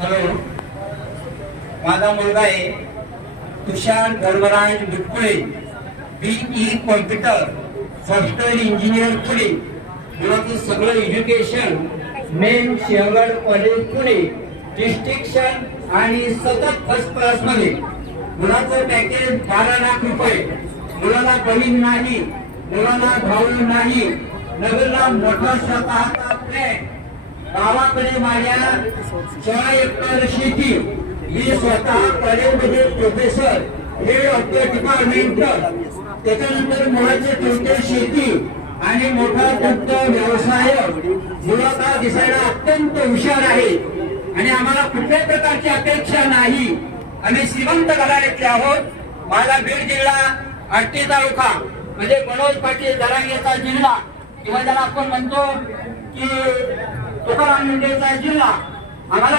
Hello, माझा मुलगा आहे Tushar Dharmaraj Butkule, BE computer software engineer Pune. मुलाचं सगळं education main Sinhgad college Pune distinction आणि सतत फर्स्ट क्लास मध्ये. मुलाचं पॅकेज 12 लाख रुपये. मुलाला बहीण नाही, मुलाला भाऊ नाही, नगरला मोठा स्वतःचा फ्लॅट, गावाकडे माझ्या 6 एकर शेती. मी स्वतः कॉलेजमध्ये professor, head of the department. त्याच्यानंतर मुलाचे टोटल शेती आणि मोठा दुग्ध व्यवसाय. मुलगा दिसायला अत्यंत हुशार आहे आणि आम्हाला कुठल्याही प्रकारची अपेक्षा नाही. आम्ही श्रीमंत घराण्यातले आहोत. माझा बीड जिल्हा आष्टी तालुका म्हणजे मनोज पाटील जरांगेचा जिल्हा किंवा ज्याला आपण म्हणतो की तुकाराम मुंडेचा जिल्हा. आम्हाला